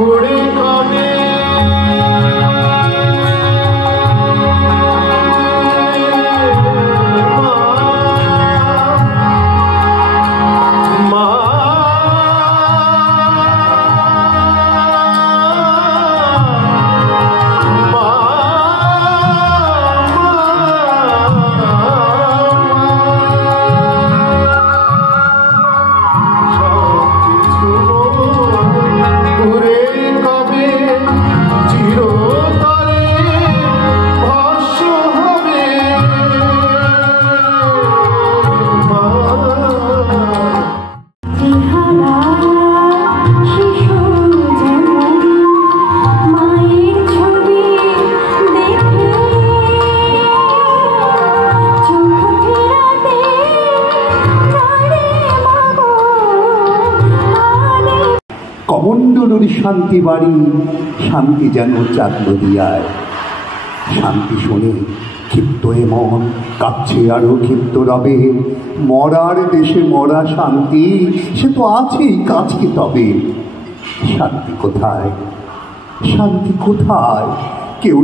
পড়ে কবে কমণ্ডলুর শান্তি বাড়ি, শান্তি যেন চাঁদ নদিয়ায়। শান্তি শুনে ক্ষিপ্ত এ মন কাঁপছে আরো ক্ষিপ্ত রবে। মরার দেশে মরা শান্তি সে তো আছেই কাছে, তবে শান্তি কোথায়, শান্তি কোথায়?